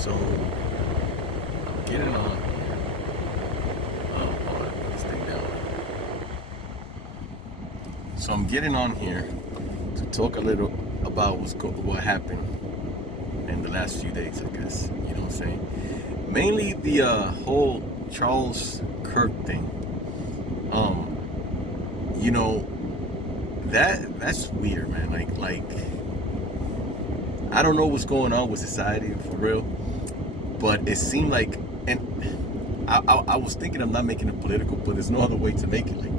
So I'm getting on here. Hold on, put this thing down. So I'm getting on here to talk a little about what happened in the last few days, I guess. You know what I'm saying? Mainly the whole Charles Kirk thing. Um, you know that's weird, man. Like I don't know what's going on with society for real, but it seemed like, and I was thinking I'm not making it political, but there's no other way to make it. Like,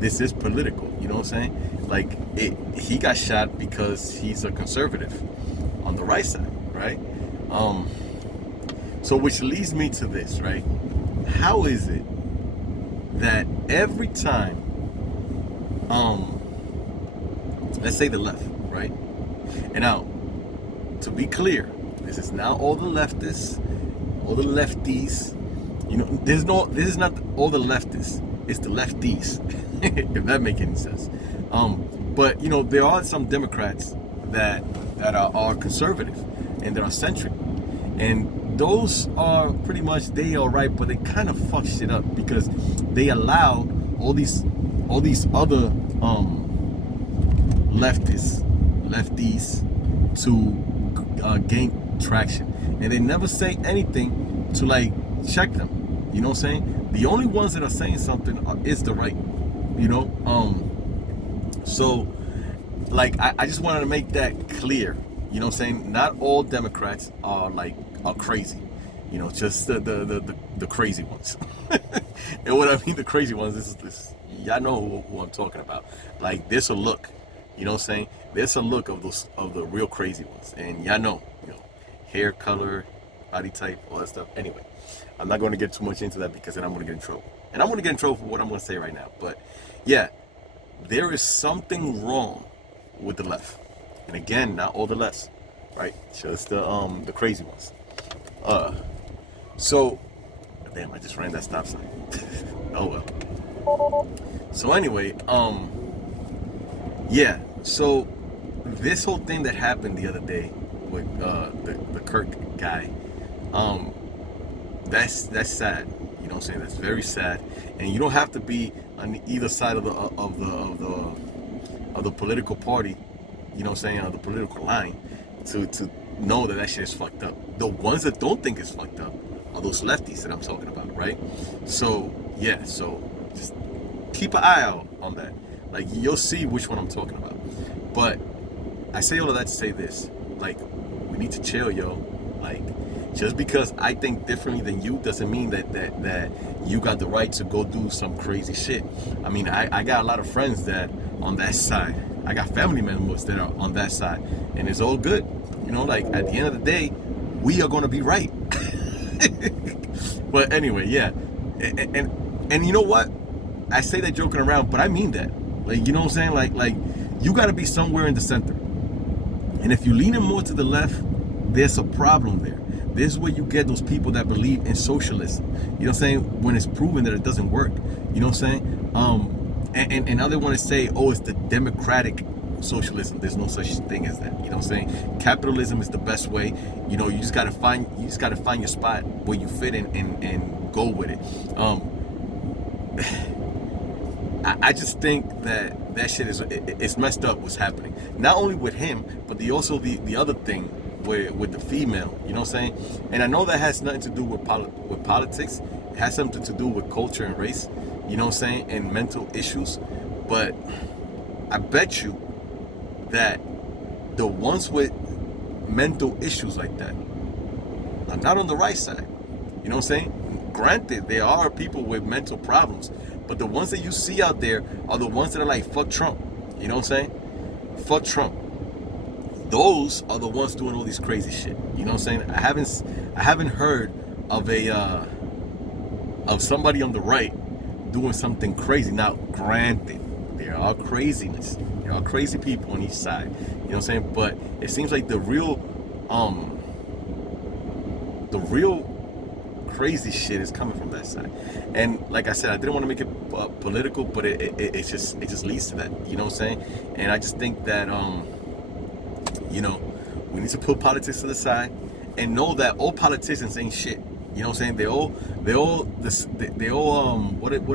this is political, you know what I'm saying? Like, he got shot because he's a conservative on the right side, right? Um, so which leads me to this, right? How is it that every time, um, let's say the left, right? And now, to be clear, this is not all the leftists, all the lefties. You know, this is not all the leftists. It's the lefties, if that makes any sense. But you know, there are some Democrats that are conservative and that are centric, and those are pretty much they are right, but they kind of fuck shit up because they allow all these other lefties to gain traction, and they never say anything to like check them. You know what I'm saying? The only ones that are saying something is the right. You know, so like I just wanted to make that clear. You know what I'm saying? Not all Democrats are crazy. You know, just the crazy ones. And what I mean the crazy ones is this. Y'all know who I'm talking about. Like, there's a look. You know what I'm saying? There's a look of the real crazy ones, and y'all know, hair color, body type, all that stuff. Anyway, I'm not going to get too much into that because then I'm going to get in trouble, and I'm going to get in trouble for what I'm going to say right now. But yeah, there is something wrong with the left, and again, not all the lefts, right? Just the crazy ones. So, damn, I just ran that stop sign. Oh well. So anyway, yeah. So this whole thing that happened the other day with the Kirk guy, that's sad. You know what I'm saying? That's very sad. And you don't have to be on either side of the political party. You know what I'm saying? Or the political line to know that shit is fucked up. The ones that don't think it's fucked up are those lefties that I'm talking about, right? So yeah. So just keep an eye out on that. Like, you'll see which one I'm talking about. But I say all of that to say this. Like, we need to chill, yo. Like, just because I think differently than you doesn't mean that you got the right to go do some crazy shit. I mean, I got a lot of friends that on that side. I got family members that are on that side. And it's all good. You know, like, at the end of the day, we are going to be right. But anyway, yeah. And you know what? I say that joking around, but I mean that. Like, you know what I'm saying? Like you got to be somewhere in the center. And if you're leaning more to the left, there's a problem there. This is where you get those people that believe in socialism. You know what I'm saying? When it's proven that it doesn't work. You know what I'm saying? And now they want to say, oh, it's the democratic socialism. There's no such thing as that. You know what I'm saying? Capitalism is the best way. You know, you just gotta find your spot where you fit in and go with it. I just think that shit it's messed up what's happening. Not only with him, but also the other thing with the female. You know what I'm saying? And I know that has nothing to do with politics. It has something to do with culture and race. You know what I'm saying? And mental issues. But I bet you that the ones with mental issues like that are not on the right side. You know what I'm saying? Granted, there are people with mental problems, but the ones that you see out there are the ones that are like, fuck Trump. You know what I'm saying? Fuck Trump. Those are the ones doing all these crazy shit. You know what I'm saying? I haven't heard of somebody on the right doing something crazy. Now, granted, there are craziness. There are crazy people on each side. You know what I'm saying? But it seems like the real crazy shit is coming from that side. And like I said, I didn't want to make it political, but it just leads to that. You know what I'm saying? And I just think that we need to put politics to the side and know that all politicians ain't shit. You know what I'm saying?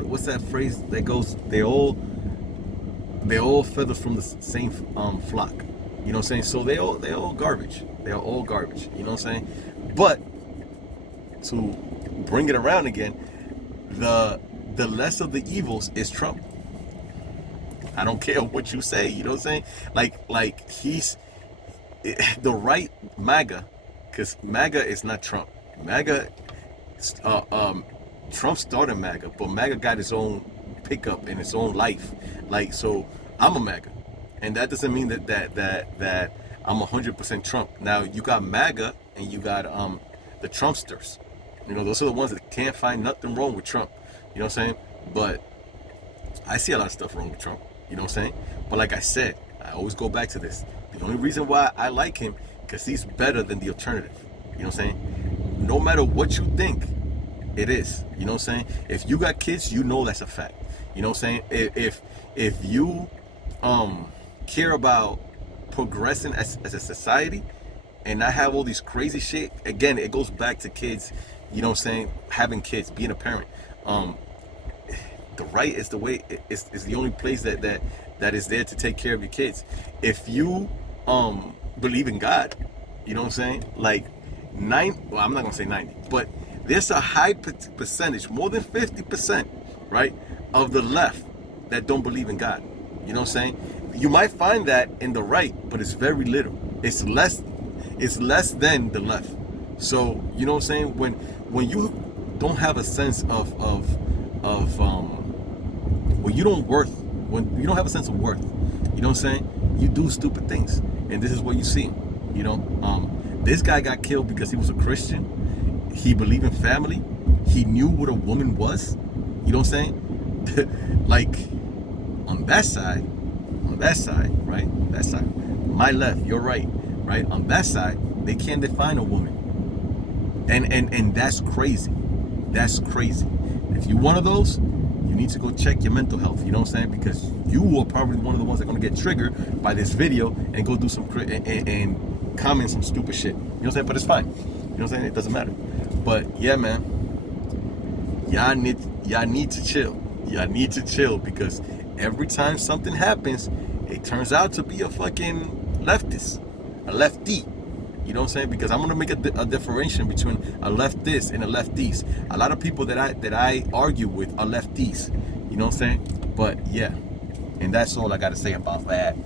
What's that phrase that goes? They all feathers from the same flock. You know what I'm saying? So they all garbage. They are all garbage. You know what I'm saying? But to bring it around again, the less of the evils is Trump. I don't care what you say. You know what I'm saying? Like he's the right MAGA, because MAGA is not Trump. MAGA, Trump started MAGA, but MAGA got his own pickup in its own life. Like, so I'm a MAGA, and that doesn't mean that I'm 100% Trump. Now you got MAGA and you got the Trumpsters. You know, those are the ones that can't find nothing wrong with Trump. You know what I'm saying? But I see a lot of stuff wrong with Trump. You know what I'm saying? But like I said, I always go back to this. The only reason why I like him, because he's better than the alternative. You know what I'm saying? No matter what you think, it is. You know what I'm saying? If you got kids, you know that's a fact. You know what I'm saying? If you care about progressing as a society and not have all these crazy shit, again, it goes back to kids. You know what I'm saying? Having kids, being a parent. The right is the way. Is the only place that is there to take care of your kids. If you believe in God, you know what I'm saying? Like well, I'm not gonna say 90, but there's a high percentage, more than 50%, right, of the left that don't believe in God. You know what I'm saying? You might find that in the right, but it's very little. It's less than the left. So you know what I'm saying? When you don't have a sense of when you don't have a sense of worth, you know what I'm saying? You do stupid things, and this is what you see. You know, this guy got killed because he was a Christian. He believed in family. He knew what a woman was. You know what I'm saying? Like on that side, right? That side, my left, your right, right? On that side, they can't define a woman, and that's crazy. That's crazy. If you're one of those, you need to go check your mental health. You know what I'm saying? Because you are probably one of the ones that are gonna get triggered by this video and go do some and comment some stupid shit. You know what I'm saying? But it's fine. You know what I'm saying? It doesn't matter. But yeah, man, y'all need to chill. Y'all need to chill, because every time something happens, it turns out to be a fucking leftist, a lefty. You know what I'm saying? Because I'm gonna make a differentiation between a leftist and a lefties. A lot of people that I argue with are lefties. You know what I'm saying? But yeah, and that's all I gotta say about that.